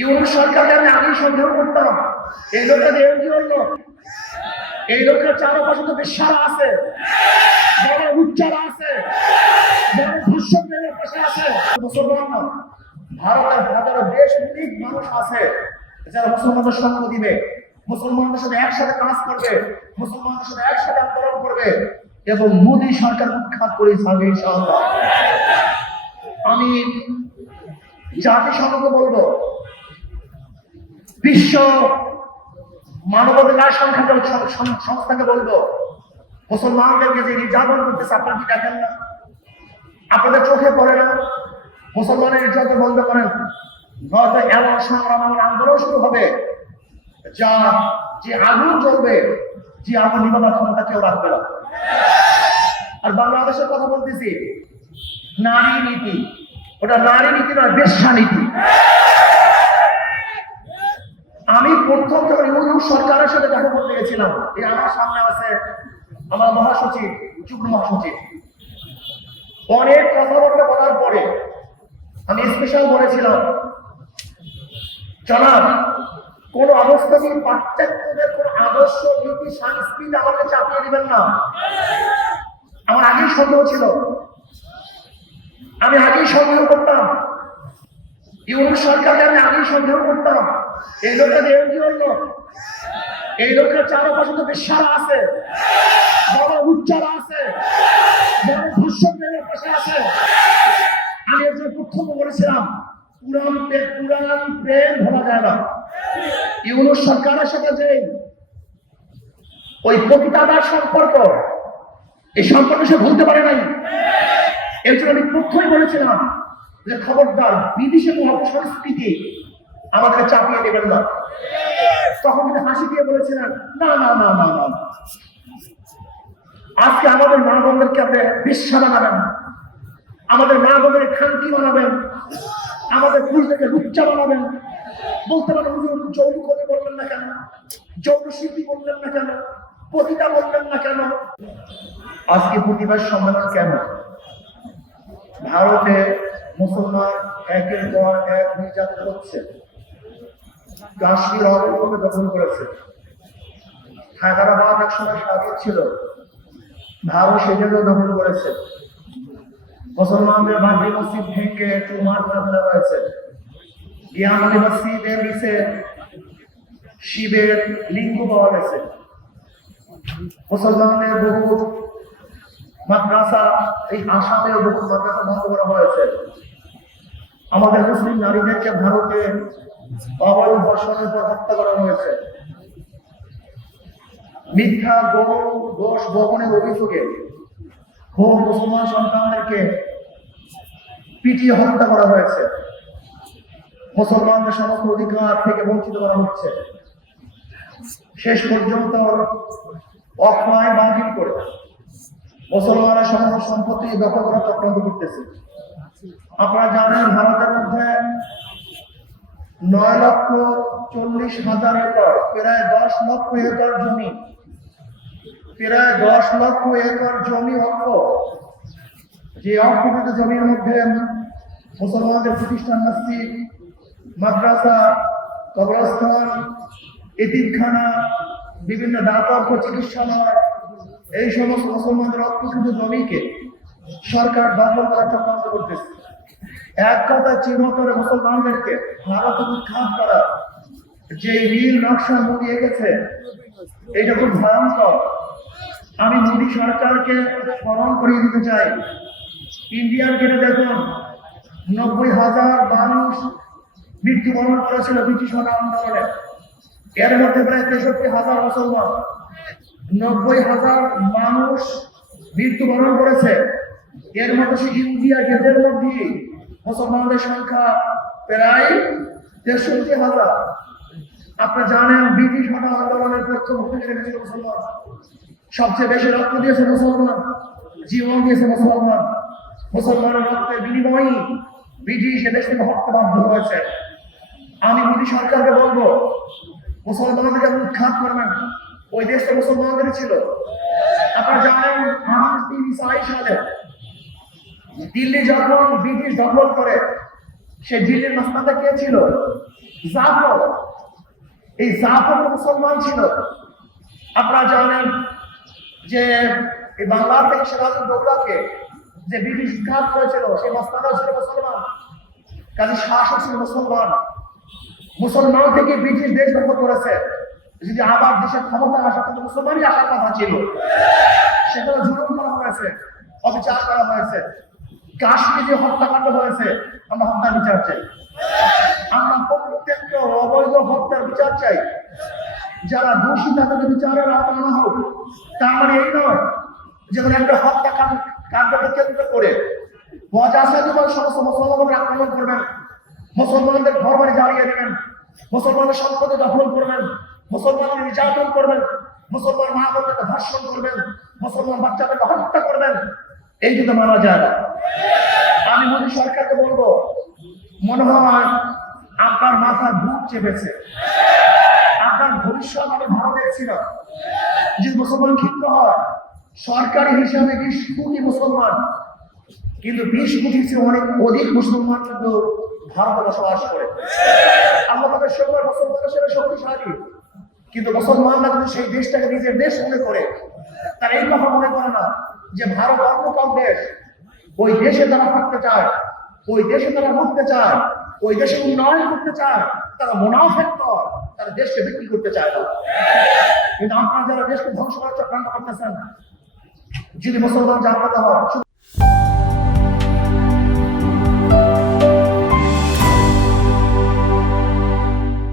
Unit সরকারকে আমি আগেই সন্দেহ করতাম, এই লোকটা এনজিওর লোক, এই লোকের চারপাশে তো বেশ্যারা আছে, বড় উচ্চারা আছে, বড় ধর্ষক পাশে আছে। মুসলমান না, ভারতের হাজারো দেশ ভিত্তিক মানুষ আছে যারা মুসলমানদের সঙ্গ দিবে, মুসলমানদের সাথে একসাথে কাজ করবে, মুসলমানদের সাথে একসাথে আন্দোলন করবে এবং মোদী সরকার উৎখাত করে ছাড়বে ইনশাআল্লাহ। আমি জাতিসংঘকে বলবো, বিশ্ব মানবাধিকার সংস্থাকে বলবো, মুসলমানদেরকে যে নির্যাতন করতেছে আপনারা কি দেখেন না? আপনাদের চোখে পড়ে না? মুসলমানের নির্যাতন বন্ধ করেন, নয়তো এমন সংগ্রাম এমন আন্দোলন শুরু হবে যা যে আগুন জ্বলবে, যে আগুন নিবানোর ক্ষমতা কেউ রাখবে না। আর বাংলাদেশের কথা বলতেছি, নারী নীতি, ওটা নারী নীতি নয়, বেশ্যা নীতি। আমি প্রথম যখন ইউনিট সরকারের সাথে দেখা করতে গেছিলাম, এই আমার সামনে আছে আমার মহাসচিব, যুগ্ম মহাসচিব, অনেক কথাবার্তা বলার পরে আমি স্পেশাল বলেছিলাম, জনাব কোন অবস্থাতেই পাশ্চাত্যদের কোন আদর্শ নীতি সংস্কৃতি আমাকে চাপিয়ে দিবেন না। আমার আগেই সন্দেহ ছিল, আমি আগেই সন্দেহ করতাম, ইউনিট সরকারকে আমি আগেই সন্দেহ করতাম, এই লোকটা এনজিওর লোক, এই লোকের চারপাশে তো বেশ্যারা আছে, বড় উচ্চারা আছে, বড় ধর্ষক পাশে আছে। আমি একজন প্রথম বলেছিলাম, পুরাণ প্রেম ভোলা যায় না। ইউনিট সরকারের সাথে যে ওই পতিতাদার সম্পর্ক, এই সম্পর্ক সে ভুলতে পারে নাই। এর জন্য আমি প্রথমই বলেছিলাম যে খবরদার বিদেশি সংস্কৃতি আমাকে চাপিয়ে দেবেন না। তখন তিনি হাসি দিয়ে বলেছিলেন, না না না না না, আজকে আমাদের মা বোনদেরকে আপনি বেশ্যা বানাবেন, আমাদের মা বোনদের খানকি বানাবেন, আমাদের পুরুষদেরকে লুচ্চা বানাবেন। বলতে পারেন হুজুর যৌন কবি বললেন না কেন, যৌন শিল্পী বললেন না কেন, পতিতা বললেন না কেন? আজকে প্রতিবাদ সম্মেলন কেন? ভারতে মুসলমান একের পর এক নির্যাতন হচ্ছে, কাশ্মীর অবৈধভাবে দখল করেছে, হায়দ্রাবাদ একসময় স্বাধীন ছিল, ভারত সেজন্য দখল করেছে, মুসলমানদের বাবরি মসজিদ ভেঙে চুরমার করে ফেলা হয়েছে, গিয়ামতি মসজিদের নিচে শিবের লিঙ্গ পাওয়া গেছে, মুসলমানদের বহু মাদ্রাসা, এই আসামেও বহু মাদ্রাসা বন্ধ করা হয়েছে, আমাদের মুসলিম নারীদেরকে ভারতে অবৈধ ধর্ষণের পর হত্যা করা হয়েছে, মিথ্যা দোষ বপনের অভিযোগে বহু মুসলমান সন্তানদেরকে পিটিয়ে হত্যা করা হয়েছে, মুসলমানদের সমস্ত অধিকার থেকে বঞ্চিত করা হচ্ছে, শেষ পর্যন্ত অক্ষয় বাতিল করে মুসলমানের সমস্ত সম্পত্তি দখল করার চক্রান্ত করতেছে। আপনারা জানেন ভারতের মধ্যে 9,40,000 একর, প্রায় 10 লক্ষ একর জমি, প্রায় 10 লক্ষ একর জমি অক্ষ, যে অক্ষত জমির মধ্যে মুসলমানদের প্রতিষ্ঠান, মসজিদ, মাদ্রাসা, কবরস্থান, এতিমখানা, বিভিন্ন দাতব্য চিকিৎসালয়, এই সমস্ত মুসলমানদের অক্ষত জমিকে সরকার দখল করার চক্রান্ত করতেছে। এক কথা চিহ্ন করে মুসলমানদেরকে ভারতে উৎখাত করা যে নীল নকশা মোদী এঁকেছে, এটা খুব ভয়ঙ্কর। আমি মোদী সরকারকে স্মরণ করিয়ে দিতে চাই, ইন্ডিয়ান গেটে দেখুন 90,000 মানুষ মৃত্যুবরণ করেছিল ব্রিটিশ আন্দোলনে, এর মধ্যে প্রায় 63,000 মুসলমান। 90,000 মানুষ মৃত্যুবরণ করেছে, এর মধ্যে সে ইন্ডিয়া গেটের মধ্যে মুসলমানদের সংখ্যা প্রায় 63,000। আপনারা জানেন ব্রিটিশ আন্দোলনের প্রথম ভূমিকা রেখেছিল মুসলমান, সবচেয়ে বেশি রক্ত দিয়েছে মুসলমান, জীবন দিয়েছে মুসলমান, মুসলমানের রক্তের বিনিময়ে ব্রিটিশ এদেশ থেকে হত্যা বাধ্য হয়েছে। আমি মোদী সরকারকে বলবো, মুসলমানদেরকে উৎখাত করবেন, ওই দেশ তো মুসলমানদেরই ছিল। আপনারা জানেন 1923 সালে দিল্লি যখন ব্রিটিশ দখল করে, সে দিল্লির মাস্তানটা কে ছিল? জাফর, এই জাফর মুসলমান ছিল। আপনারা জানেন যে এই বাংলা থেকে সিরাজউদ্দৌলাকে যে ব্রিটিশ ঘাত করেছিল, সেই মস্তানও ছিল মুসলমান, কাজী শাসক ছিল মুসলমান। মুসলমান থেকে ব্রিটিশ দেশ দখল করেছে। যদি আবার দেশের ক্ষমতা আসা, তাহলে মুসলমানই আসার কথা ছিল। সেখানে জুলুম করা হয়েছে, অবিচার করা হয়েছে। কাশ্মীরে যে হত্যাকাণ্ড হয়েছে, আমরা হত্যার বিচার চাই। আমরা প্রত্যেকটা অবৈধ হত্যার বিচার চাই। যারা দোষী তাদেরকে বিচারের আওতায় আনা হোক। তার মানে এই নয় যেমন একটা হত্যাকাণ্ডকে কেন্দ্র করে অজাচারীদের সমস্ত মুসলমানদের আক্রমণ করবেন, মুসলমানদের ঘর বাড়ি জ্বালিয়ে দেবেন, মুসলমানের সম্পদে দখল করবেন, মুসলমানদের নির্যাতন করবেন, মুসলমান মা বোনদেরকে ধর্ষণ করবেন, মুসলমান বাচ্চাদেরকে হত্যা করবেন। এই যদি মানা যায় না, আমি মোদী সরকারকে বলবো, মনে হয় আপনার মাথায় ভূত চেপেছে। আপনার ভবিষ্যৎ আমি ভালো দেখছি না। যদি মুসলমান ক্ষিপ্ত হয়, সরকারি হিসাবে 20 কোটি মুসলমান, কিন্তু 20 কোটির চেয়ে অনেক অধিক মুসলমান কিন্তু ভারতে বসবাস করে। আমাদের সবার মুসলমান হিসেবে শক্তিশালী, কিন্তু মুসলমানরা কিন্তু সেই দেশটাকে নিজের দেশ মনে করে। তারা এই কথা মনে করে না যে ভারত অন্য দেশ। ওই দেশে তারা থাকতে চায়, ওই দেশে তারা ঘুরতে চায়, ওই দেশে উন্নয়ন করতে চায়। তারা মুনাফেক নয়, তারা দেশকে বিক্রি করতে চায় না। কিন্তু আপনারা যারা দেশকে ধ্বংস করার চক্রান্ত করতেছেন, যদি মুসলমান জাগ্রত হয়,